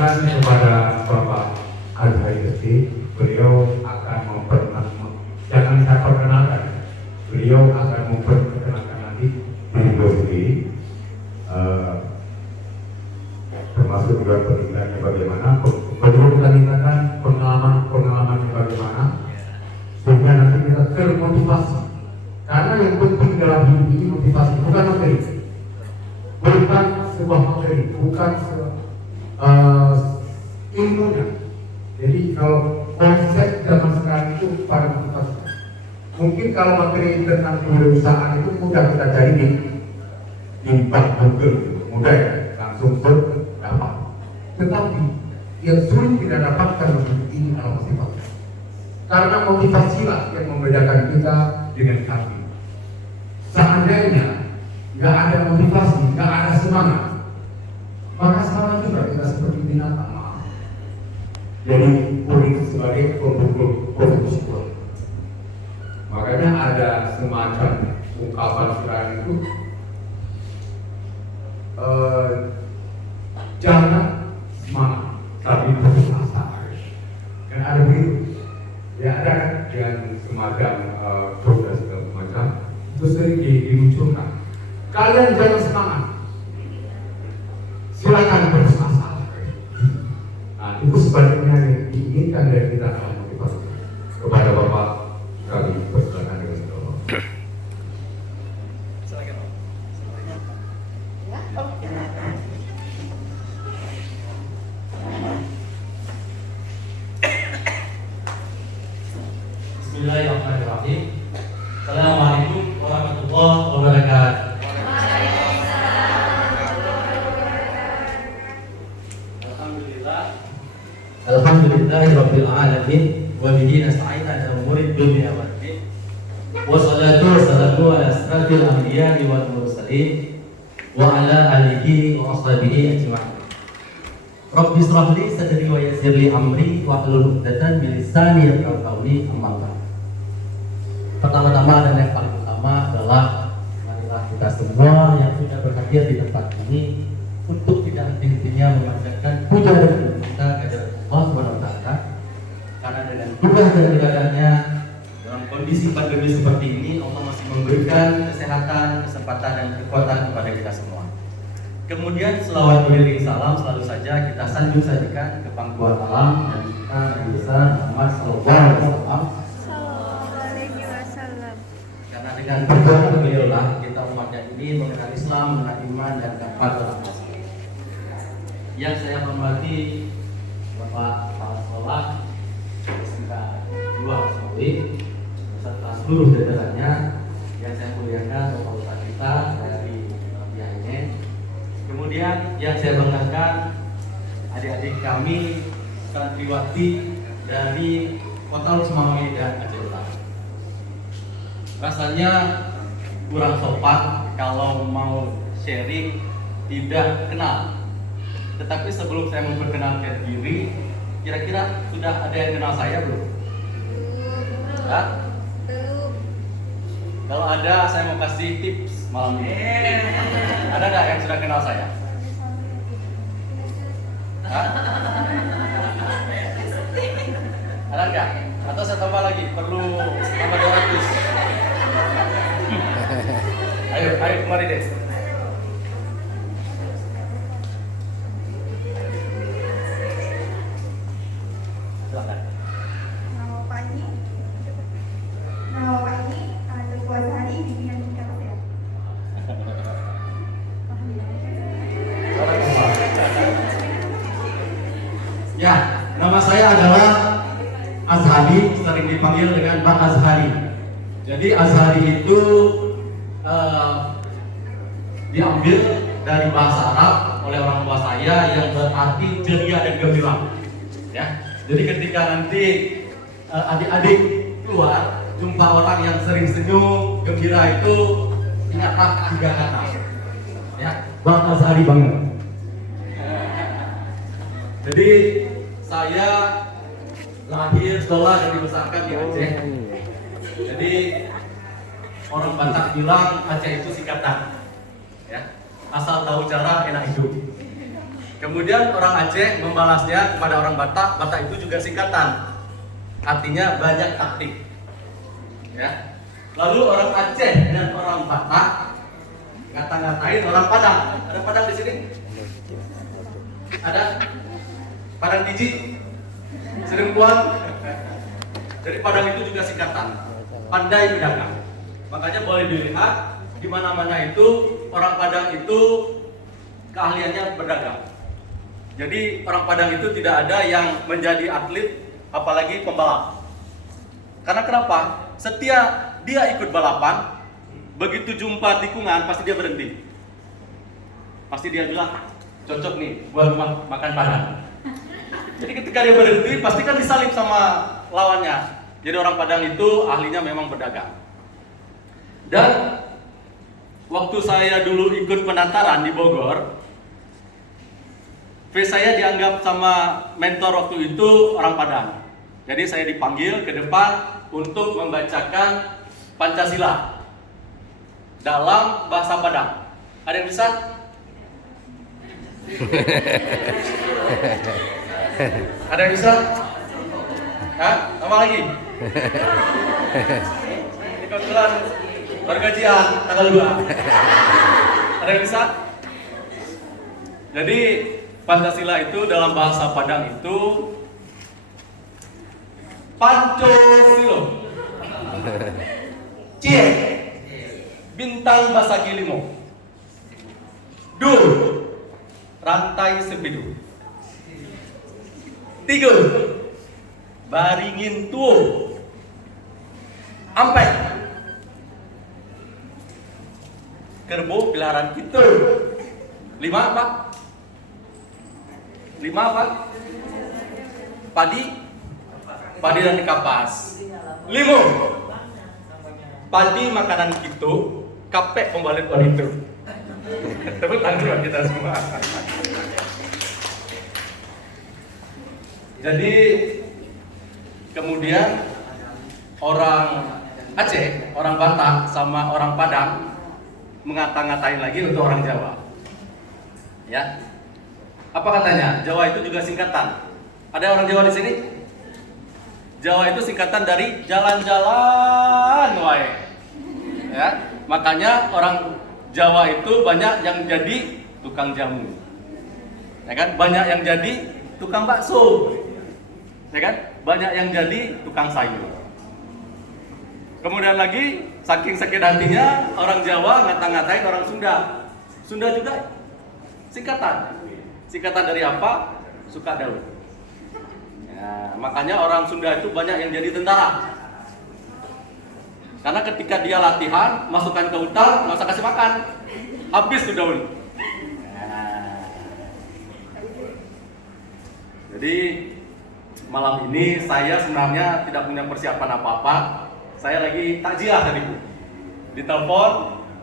perkenalkan kepada Bapak Al-Haidati, beliau akan jangan saya perkenalkan, beliau akan memperkenalkan nanti diri beliau sendiri, termasuk juga pendidikannya bagaimana, beliau menceritakan pengalamannya bagaimana, sehingga nanti kita termotivasi. Karena yang penting dalam hidup ini motivasi, bukan materi, bukan sebuah materi, bukan ilmunya. Jadi kalau konsep zaman sekarang itu pada motivasi. Mungkin kalau materi tentang kewirausahaan itu mudah kita cari di Google, mudah ya, langsung dapat. Tetapi yang sulit kita dapatkan ini adalah motivasi. Karena motivasilah yang membedakan kita dengan kambing. Seandainya nggak ada motivasi, nggak ada semangat, maka sama juga kita seperti binatang. Jadi kulit sebagai pemukul kompetitor. Makanya ada semacam ungkapan sekarang itu, jangan semangat tapi putus asa. Kan ada begitu. Ya ada kan yang semacam progres segala macam itu sering dimunculkan. Kalian jangan semangat, silakan putus asa. Nah itu sebaliknya yang diinginkan dari kita dalam motivasi. Kepada Bapak kami persilakan dengan segala. Bismillahirrahmanirrahim. Assalamualaikum warahmatullahi wabarakatuh. Alhamdulillahirabbil alamin wa bihi nasta'in ala umuri dunya wad din. Wassalatu wassalamu ala asrafil anbiya'i wal mursalin wa ala alihi wa ashabihi ajma'in. Rabbi shrah li sadri wa yassir li amri wa hlul 'uqdatan min lisani yafqahu qawli, amma ba'd. Pertama-tama dan yang paling utama adalah marilah kita semua yang sudah berhadir di tempat ini untuk tidak henti-hentinya memanjatkan puja dan syukur kita kepada Allah Subhanahu wa taala. Karena dengan tugas dan iradanya dalam kondisi pandemi seperti ini, Allah masih memberikan kesehatan, kesempatan dan kekuatan kepada kita semua. Kemudian selawat beriring salam selalu saja kita sanjung sajikan ke pangkuan alam dan kita Nabi besar Muhammad SAW. Karena dengan perjuangan beliaulah kita umatnya ini mengenal Islam, mengenal iman dan dapat dalam Islam. Yang saya hormati Bapak Kepala Sekolah SMK 2 Soli beserta seluruh jajarannya, yang saya muliakan Bapak Ustadz kita dari IAIN. Kemudian yang saya banggakan adik-adik kami santriwati dari Kota Semanggi dan Aceh Utara. Rasanya kurang sopan kalau mau sharing tidak kenal. Tetapi sebelum saya memperkenalkan diri, kira-kira sudah ada yang kenal saya belum? Belum. Kalau ada, saya mau kasih tips malam ini. Ada nggak yang sudah kenal saya? Hah? Ada nggak? Atau saya tambah lagi? Perlu tambah 200? Ayo kemari deh. Ya, nama saya adalah Azhari, sering dipanggil dengan Bang Azhari. Jadi Azhari itu diambil dari bahasa Arab oleh orang tua saya yang berarti ceria dan gembira. Ya, jadi ketika nanti adik-adik keluar jumpa orang yang sering senyum, gembira itu ingatlah 3 kata. Ya, Bang Azhari banget. Jadi saya lahir, sekolah dan dibesarkan di Aceh. Jadi orang Batak bilang Aceh itu sikatan. Ya, asal tahu cara enak hidup. Kemudian orang Aceh membalasnya kepada orang Batak. Batak itu juga singkatan, artinya banyak taktik. Ya. Lalu orang Aceh dan orang Batak ngata-ngatain orang Padang. Ada Padang di sini? Ada? Padang Tiji? Serempuan? Jadi Padang itu juga singkatan, pandai berdagang. Makanya boleh dilihat di mana-mana itu orang Padang itu keahliannya berdagang. Jadi orang Padang itu tidak ada yang menjadi atlet, apalagi pembalap. Karena kenapa? Setiap dia ikut balapan, begitu jumpa tikungan pasti dia berhenti. Pasti dia bilang, cocok nih buat makan Padang. Jadi ketika dia berhenti, pasti kan disalip sama lawannya. Jadi orang Padang itu ahlinya memang berdagang. Dan waktu saya dulu ikut penantaran di Bogor, saya dianggap sama mentor waktu itu orang Padang. Jadi saya dipanggil ke depan untuk membacakan Pancasila dalam bahasa Padang. Ada yang bisa? Ada yang bisa? Hah? Sama lagi? Ini kebetulan pergajian tanggal 2. Ada yang bisa? Jadi Pancasila itu dalam bahasa Padang itu Pancosilo, Cie, bintang basagi limo, Dur, rantai sembidu, Tiga, baringin tuo, Ampek, Kerbo gelaran kita, 5 apa? 5 apa? Padi dan kapas. 5. Padi makanan kita, kapek pembalut wanita. Tepuk tangan buat kita semua. Jadi kemudian orang Aceh, orang Batak sama orang Padang mengata-ngatain lagi untuk orang Jawa. Ya. Apa katanya? Jawa itu juga singkatan. Ada orang Jawa di sini? Jawa itu singkatan dari jalan-jalan wae. Ya, makanya orang Jawa itu banyak yang jadi tukang jamu. Ya kan? Banyak yang jadi tukang bakso. Ya kan? Banyak yang jadi tukang sayur. Kemudian lagi saking sakit hatinya orang Jawa ngata-ngatain orang Sunda. Sunda juga singkatan. Singkatan dari apa? Sukadaul. Ya, makanya orang Sunda itu banyak yang jadi tentara. Karena ketika dia latihan, masukkan ke hutan, nggak usah kasih makan, habis tuh daun. Nah. Jadi malam ini saya sebenarnya tidak punya persiapan apa-apa. Saya lagi takziah tadi Bu. Ditelepon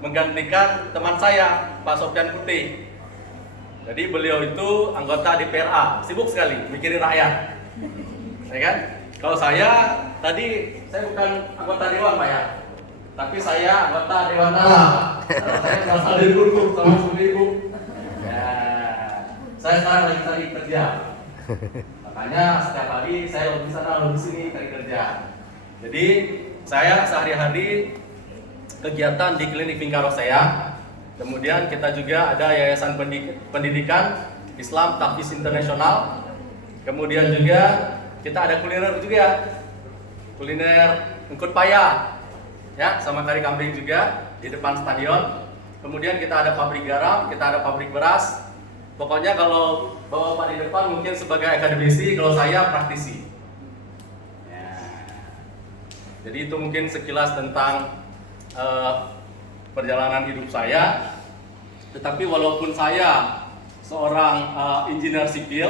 menggantikan teman saya, Pak Sofyan Putih. Jadi beliau itu anggota DPRA, sibuk sekali mikirin rakyat, ya kan? Kalau saya tadi saya bukan anggota dewan Pak ya, tapi saya anggota dewan dalam. Saya berasal dari Kultur sama Ibu. Ya, saya sekarang lagi cari kerja, makanya setiap hari saya lebih sana lebih sini cari kerja. Jadi saya sehari-hari kegiatan di klinik Bingkaro saya. Kemudian kita juga ada Yayasan Pendidikan Islam Tahfiz Internasional. Kemudian juga kita ada kuliner juga, kuliner engkut paya, ya, sama kari kambing juga di depan stadion. Kemudian kita ada pabrik garam, kita ada pabrik beras. Pokoknya kalau bapak di depan mungkin sebagai akademisi, kalau saya praktisi. Ya. Jadi itu mungkin sekilas tentang perjalanan hidup saya. Tetapi walaupun saya seorang engineer sipil,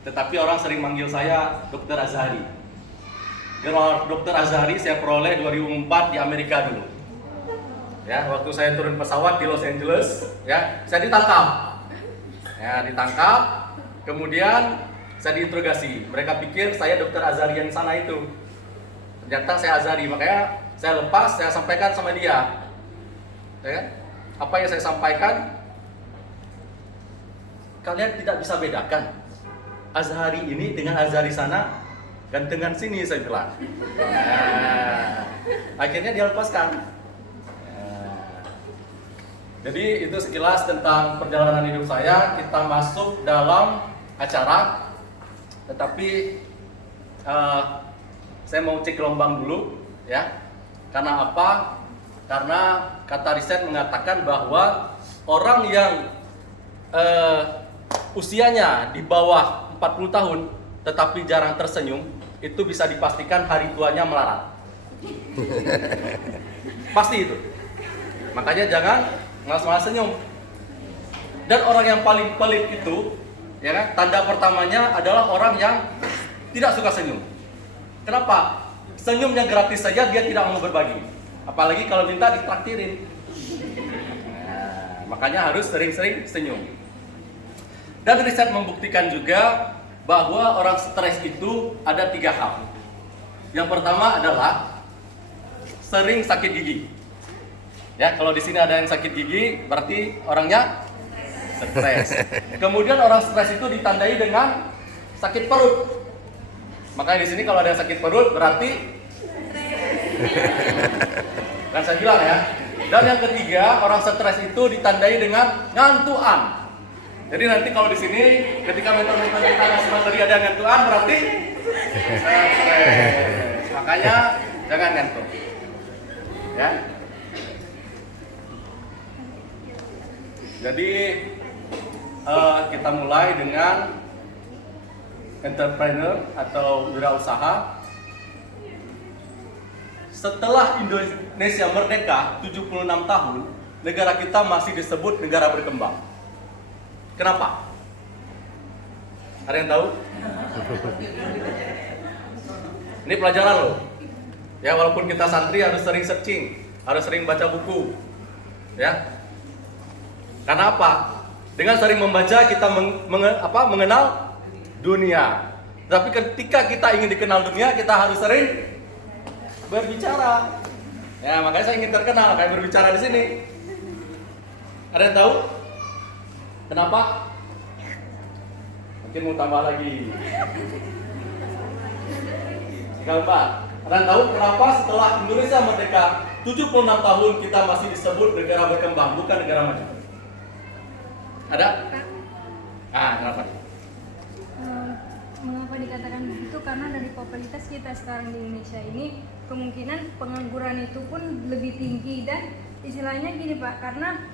tetapi orang sering manggil saya Dr. Azhari. Gelar Dr. Azhari saya peroleh 2004 di Amerika dulu. Ya, waktu saya turun pesawat di Los Angeles, ya, saya ditangkap. Ya, ditangkap. Kemudian saya diinterogasi. Mereka pikir saya Dr. Azhari yang sana itu. Ternyata saya Azhari, makanya saya lepas, saya sampaikan sama dia. Ya kan? Apa yang saya sampaikan? kalian tidak bisa bedakan Azhari ini dengan Azhari sana, gantengan sini saya bilang. Akhirnya dia lepaskan. Jadi itu sekilas tentang perjalanan hidup saya. Kita masuk dalam acara, tetapi saya mau cek gelombang dulu, ya. Karena apa? Karena kata riset mengatakan bahwa orang yang usianya di bawah 40 tahun tetapi jarang tersenyum, itu bisa dipastikan hari tuanya melarat. Pasti itu. Makanya jangan malas-malas senyum. Dan orang yang paling pelit itu, ya kan, tanda pertamanya adalah orang yang tidak suka senyum. Kenapa? Senyumnya gratis saja dia tidak mau berbagi. Apalagi kalau minta ditraktirin. Makanya harus sering-sering senyum. Dan riset membuktikan juga bahwa orang stres itu ada 3 hal. Yang pertama adalah sering sakit gigi. Ya, kalau di sini ada yang sakit gigi, berarti orangnya stres. Kemudian orang stres itu ditandai dengan sakit perut. Makanya di sini kalau ada yang sakit perut, berarti kan saya bilang ya. Dan yang ketiga, orang stres itu ditandai dengan ngantuan. Jadi nanti kalau di sini ketika mentor-mentor kita ngasih materi ada ngantuan, berarti stres. Makanya jangan ngantuk. Ya. Jadi kita mulai dengan entrepreneur atau wirausaha. Setelah Indonesia merdeka 76 tahun, negara kita masih disebut negara berkembang. Kenapa? Ada yang tahu? Ini pelajaran loh. Ya, walaupun kita santri harus sering searching, harus sering baca buku. Ya. Karena apa? Dengan sering membaca kita mengenal dunia. Tapi ketika kita ingin dikenal dunia, kita harus sering berbicara. Ya, makanya saya ingin terkenal kayak berbicara di sini. Ada yang tahu? Kenapa? Mungkin mau tambah lagi. Gambar. Ada yang tahu kenapa setelah Indonesia merdeka 76 tahun kita masih disebut negara berkembang, bukan negara maju? Ada? Kenapa? Mengapa dikatakan begitu? Karena dari popularitas kita sekarang di Indonesia ini, kemungkinan pengangguran itu pun lebih tinggi. Dan istilahnya gini Pak, karena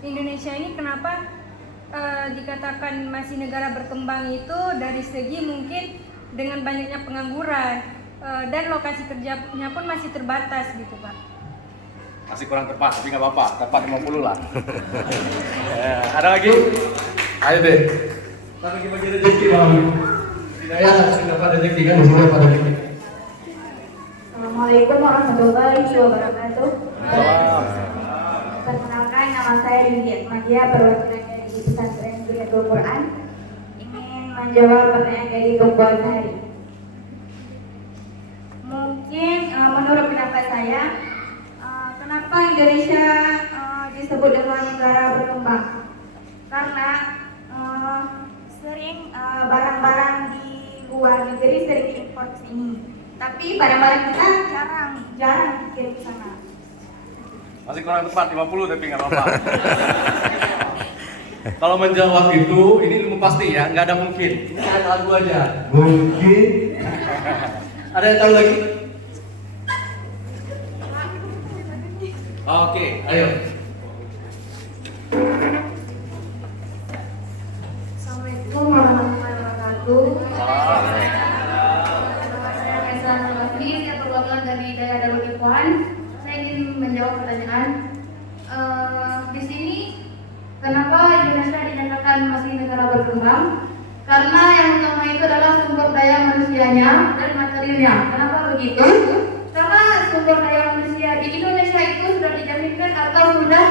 Indonesia ini kenapa dikatakan masih negara berkembang itu dari segi mungkin dengan banyaknya pengangguran dan lokasi kerjanya pun masih terbatas gitu Pak. Masih kurang tepat, tapi nggak apa-apa, tepat 50 lah. Ada lagi? Ayo deh. Kita bagi-bagi rezeki Bang. Hidayah sudah dapat rezeki kan, sudah dapat rezeki. Assalamualaikum warahmatullahi wabarakatuh. Salam. Perkenalkan, nama saya Dindy Atmadia, perwakilan dari Pesantren Buriatul Quran. Ingin menjawab pertanyaan dari Gembol Sehari. Mungkin menurut pendapat saya, kenapa Indonesia disebut dengan negara berkembang? Karena sering barang-barang di luar negeri sering diimpor ke sini, tapi barang-barang kita jarang dikirim ke sana. Masih kurang tepat 50 tapi nggak apa-apa. Kalau menjawab itu, ini ilmu pasti ya, nggak ada mungkin. Ini ada lagu aja. Mungkin. Ada yang tahu lagi? Oke, ayo. Assalamualaikum warahmatullahi wabarakatuh. Nama saya Reza Nurbafi, saya perwakilan dari daerah Darul Ikhwan. Saya ingin menjawab pertanyaan. Di sini kenapa Indonesia dinyatakan masih negara berkembang? Karena yang utama itu adalah sumber daya manusianya dan materinya. Kenapa begitu? Karena sumber daya manusia di Indonesia itu sudah dijaminkan atau sudah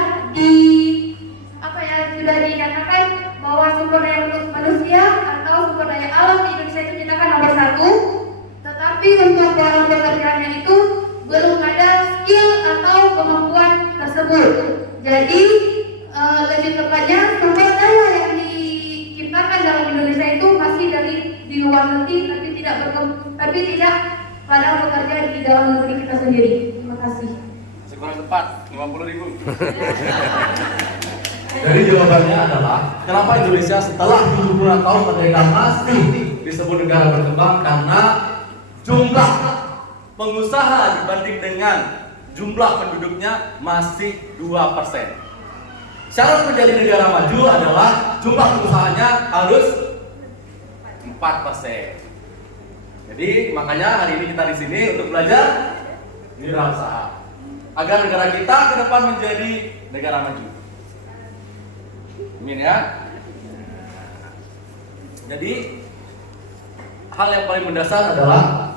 sudah dinyatakan bahwa sumber daya manusia atau sumber daya alam di Indonesia itu dinyatakan nomor 1. Tetapi untuk dalam pekerjaannya itu belum ada skill atau kemampuan tersebut. Jadi lebih tepatnya sumber daya luar negeri tapi tidak padahal bekerja di dalam negeri kita sendiri. Terima kasih. Sekurang tepat 50.000. Jadi jawabannya adalah kenapa Indonesia setelah 70 tahun merdeka masih disebut negara berkembang, karena jumlah pengusaha dibanding dengan jumlah penduduknya masih 2%. Syarat menjadi negara maju adalah jumlah pengusahanya harus 4%. Jadi makanya hari ini kita di sini untuk belajar wirausaha agar negara kita ke depan menjadi negara maju. Amin ya. Jadi hal yang paling mendasar adalah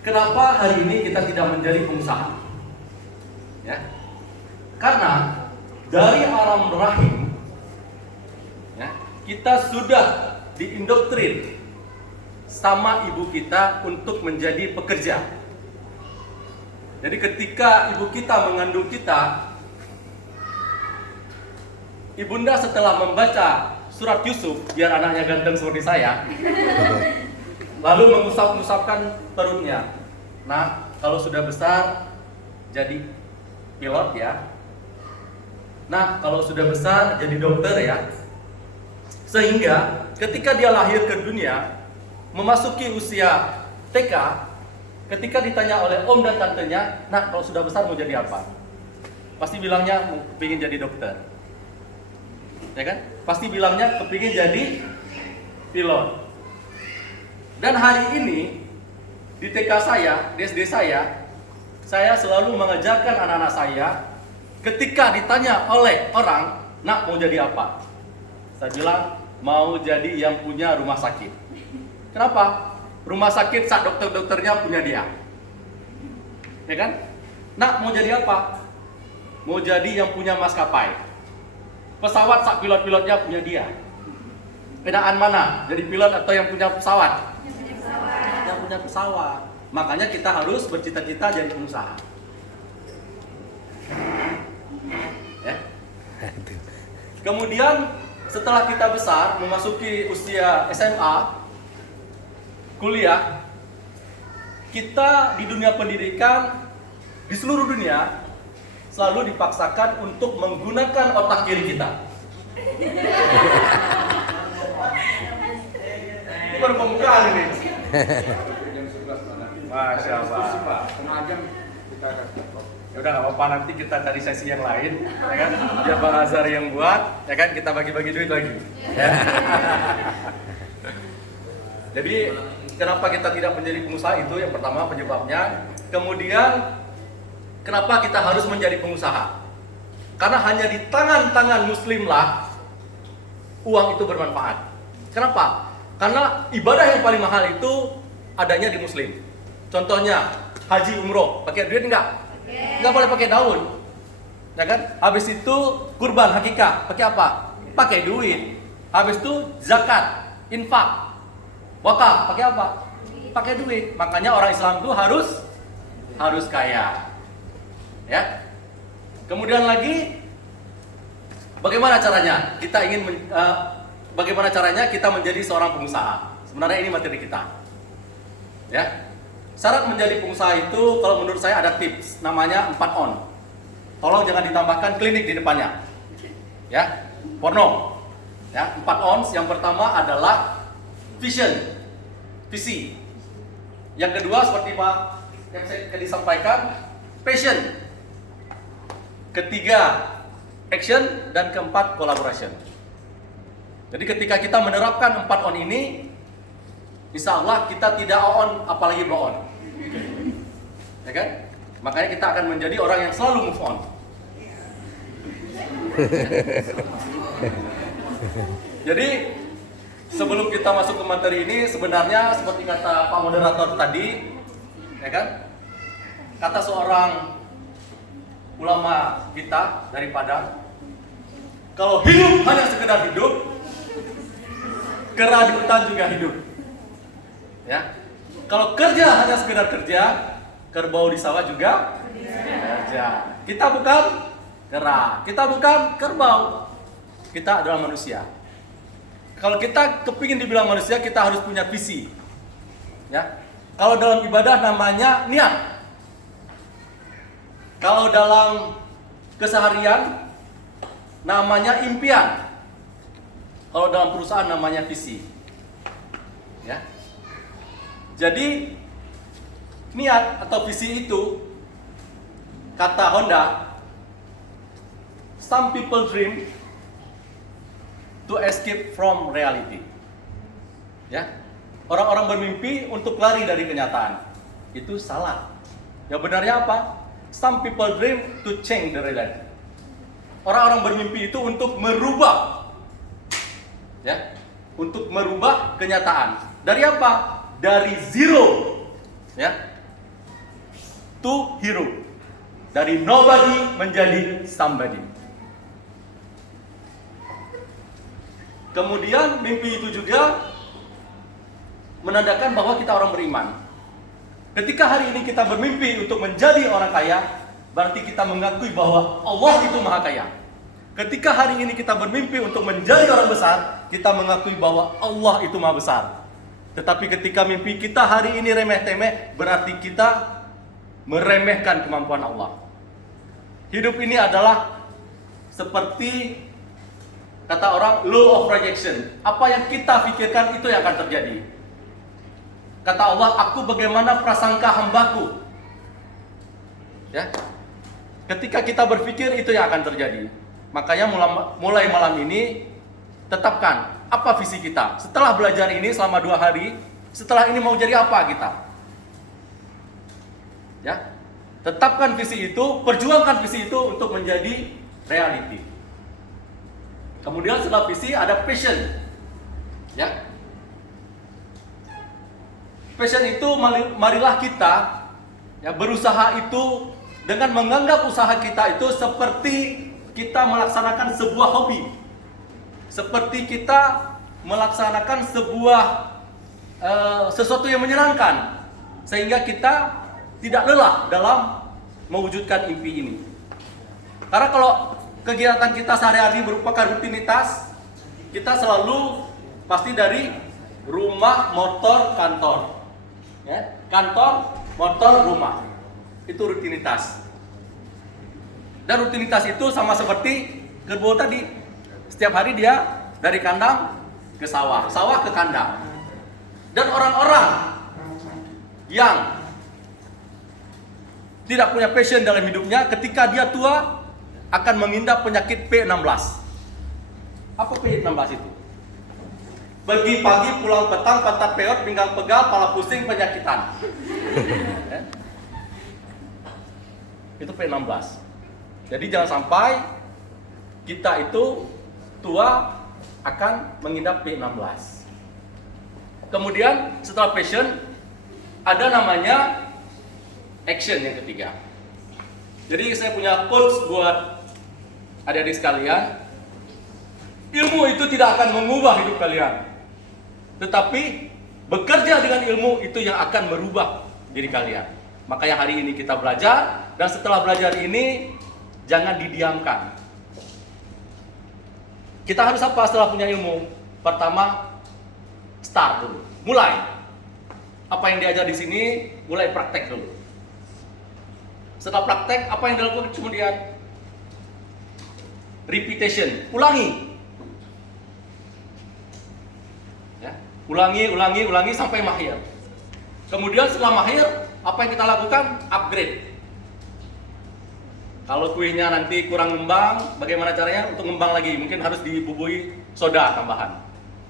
kenapa hari ini kita tidak menjadi pengusaha? Ya. Karena dari alam rahim ya, kita sudah diindoktrin sama ibu kita untuk menjadi pekerja. Jadi ketika ibu kita mengandung kita, ibunda setelah membaca surat Yusuf, biar anaknya ganteng seperti saya, lalu mengusap-usapkan perutnya. Nah, kalau sudah besar jadi pilot ya. Nah, kalau sudah besar jadi dokter ya. Sehingga ketika dia lahir ke dunia, memasuki usia TK, ketika ditanya oleh om dan tantenya, "Nah, kalau sudah besar mau jadi apa?" Pasti bilangnya mau pengen jadi dokter. Ya kan? Pasti bilangnya kepingin jadi pilot. Dan hari ini di TK saya, di SD saya selalu mengajarkan anak-anak saya ketika ditanya oleh orang, "Nak, mau jadi apa?" Saya bilang, mau jadi yang punya rumah sakit. Kenapa? Rumah sakit sak dokter-dokternya punya dia. Ya kan? "Nak, mau jadi apa?" Mau jadi yang punya maskapai. Pesawat sak pilot-pilotnya punya dia. Bedaan mana? Jadi pilot atau yang punya pesawat? Yang punya pesawat. Makanya kita harus bercita-cita jadi pengusaha. Ya. Kemudian setelah kita besar, memasuki usia SMA, kuliah, kita di dunia pendidikan di seluruh dunia selalu dipaksakan untuk menggunakan otak kiri kita. Ini baru pembukaan ini. Masya Allah. Ya udah nggak apa-apa, nanti kita cari sesi yang lain, ya kan? Biar Bang Azhar yang buat, ya kan? Kita bagi-bagi duit lagi. Ya. Jadi kenapa kita tidak menjadi pengusaha itu yang pertama penyebabnya. Kemudian kenapa kita harus menjadi pengusaha? Karena hanya di tangan-tangan muslimlah uang itu bermanfaat. Kenapa? Karena ibadah yang paling mahal itu adanya di muslim. Contohnya haji umroh, pakai duit enggak? Enggak boleh pakai daun. Ya kan? Habis itu kurban hakikah, pakai apa? Pakai duit. Habis itu zakat, infak, wakaf, pakai apa? Pakai duit. Makanya orang Islam itu harus kaya. Ya. Kemudian lagi bagaimana caranya? Bagaimana caranya kita menjadi seorang pengusaha? Sebenarnya ini materi kita. Ya. Syarat menjadi pengusaha itu kalau menurut saya ada tips, namanya 4 on. Tolong jangan ditambahkan klinik di depannya. Ya. Porno. Ya, 4 on. Yang pertama adalah vision. Visi. Yang kedua seperti Pak yang saya disampaikan, passion. Ketiga, action, dan keempat, collaboration. Jadi ketika kita menerapkan 4 on ini, insya Allah kita tidak on apalagi blow on. Ya kan? Makanya kita akan menjadi orang yang selalu move on. Jadi sebelum kita masuk ke materi ini, sebenarnya seperti kata Pak Moderator tadi, ya kan? Kata seorang ulama kita dari Padang, kalau hidup hanya sekedar hidup, kera di hutan juga hidup. Ya. Kalau kerja hanya sekedar kerja, kerbau di sawah juga kerja. Kita bukan kera, kita bukan kerbau. Kita adalah manusia. Kalau kita kepingin dibilang manusia, kita harus punya visi. Ya. Kalau dalam ibadah namanya niat. Kalau dalam keseharian namanya impian. Kalau dalam perusahaan namanya visi. Ya. Jadi niat atau visi itu, kata Honda, some people dream to escape from reality. Ya. Orang-orang bermimpi untuk lari dari kenyataan. Itu salah. Yang benarnya apa? Some people dream to change the reality. Orang-orang bermimpi itu untuk merubah, ya, untuk merubah kenyataan. Dari apa? Dari zero, ya, to hero. Dari nobody menjadi somebody. Kemudian mimpi itu juga menandakan bahwa kita orang beriman. Ketika hari ini kita bermimpi untuk menjadi orang kaya, berarti kita mengakui bahwa Allah itu maha kaya. Ketika hari ini kita bermimpi untuk menjadi orang besar, kita mengakui bahwa Allah itu maha besar. Tetapi ketika mimpi kita hari ini remeh-temeh, berarti kita meremehkan kemampuan Allah. Hidup ini adalah seperti kata orang law of projection. Apa yang kita pikirkan itu yang akan terjadi. Kata Allah, aku bagaimana prasangka hambaku. Ya. Ketika kita berpikir itu yang akan terjadi. Makanya mulai malam ini tetapkan apa visi kita. Setelah belajar ini selama 2 hari, setelah ini mau jadi apa kita? Ya. Tetapkan visi itu, perjuangkan visi itu untuk menjadi reality. Kemudian setelah visi ada passion. Ya. Passion itu marilah kita ya berusaha itu dengan menganggap usaha kita itu seperti kita melaksanakan sebuah hobi. Seperti kita melaksanakan sebuah sesuatu yang menyenangkan. Sehingga kita tidak lelah dalam mewujudkan impi ini. Karena kalau kegiatan kita sehari-hari merupakan rutinitas, kita selalu pasti dari rumah, motor, kantor. Ya, kantor, motor, rumah. Itu rutinitas. Dan rutinitas itu sama seperti kerbau tadi. Setiap hari dia dari kandang ke sawah, sawah ke kandang. Dan orang-orang yang tidak punya passion dalam hidupnya, ketika dia tua akan mengidap penyakit P16. Apa P16 itu? Pergi pagi, pulang petang, pantat peot, pinggang pegal, kepala pusing, penyakitan. Itu P16. Jadi jangan sampai kita itu tua akan mengidap P16. Kemudian setelah passion, ada namanya action yang ketiga. Jadi saya punya quotes buat adik-adik sekalian. Ilmu itu tidak akan mengubah hidup kalian. Tetapi bekerja dengan ilmu itu yang akan merubah diri kalian. Makanya hari ini kita belajar, dan setelah belajar ini jangan didiamkan. Kita harus apa setelah punya ilmu? Pertama, start dulu, mulai. Apa yang diajar di sini, mulai praktek dulu. Setelah praktek, apa yang dilakukan kemudian? Repetition, ulangi. Ulangi sampai mahir. Kemudian setelah mahir, apa yang kita lakukan? Upgrade. Kalau kuenya nanti kurang ngembang, bagaimana caranya untuk ngembang lagi? Mungkin harus dibubuhi soda tambahan.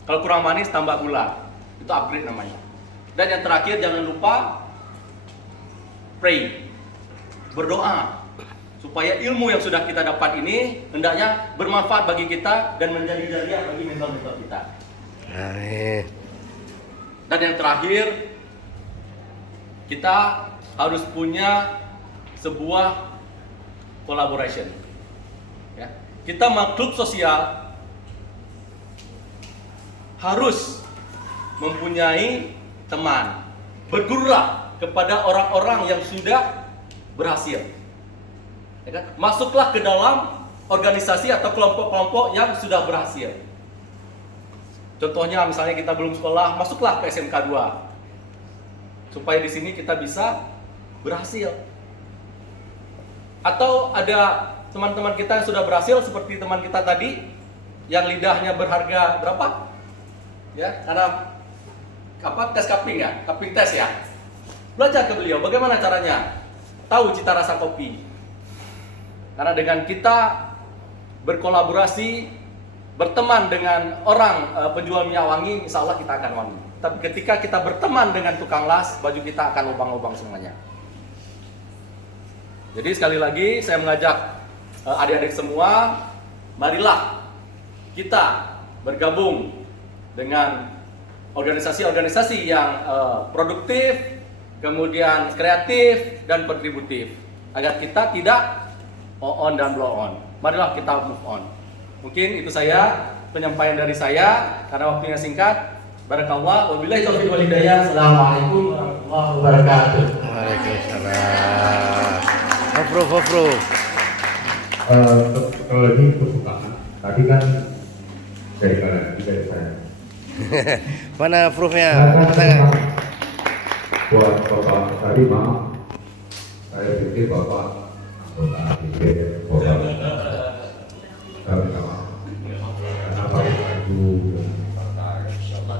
Kalau kurang manis, tambah gula. Itu upgrade namanya. Dan yang terakhir, jangan lupa pray, berdoa, supaya ilmu yang sudah kita dapat ini hendaknya bermanfaat bagi kita dan menjadi jariah bagi mentor-mentor kita. Dan yang terakhir, kita harus punya sebuah collaboration. Ya. Kita makhluk sosial harus mempunyai teman. Bergurulah kepada orang-orang yang sudah berhasil. Ya kan? Masuklah ke dalam organisasi atau kelompok-kelompok yang sudah berhasil. Contohnya misalnya kita belum sekolah, masuklah ke SMK 2. Supaya di sini kita bisa berhasil. Atau ada teman-teman kita yang sudah berhasil seperti teman kita tadi yang lidahnya berharga berapa? Ya, karena tes cupping ya, cupping tes ya. Belajar ke beliau bagaimana caranya tahu cita rasa kopi. Karena dengan kita berkolaborasi, berteman dengan orang penjual minyak wangi, insya Allah kita akan wangi. Tapi ketika kita berteman dengan tukang las, baju kita akan lubang-lubang semuanya. Jadi sekali lagi saya mengajak adik-adik semua, marilah kita bergabung dengan organisasi-organisasi yang produktif, kemudian kreatif dan kontributif, agar kita tidak on dan blow on. Marilah kita move on. Mungkin itu saya penyampaian dari saya karena waktunya singkat. Barakallah, wabillahi taufiq wal hidayah. Assalamualaikum warahmatullahi wabarakatuh. Waalaikumsalam. Hofru. Kalau ini kesukaan, tadi kan dari kalian, dari saya. Mana proofnya? Buat Bapak tadi maaf, saya pikir Bapak anggota DPR,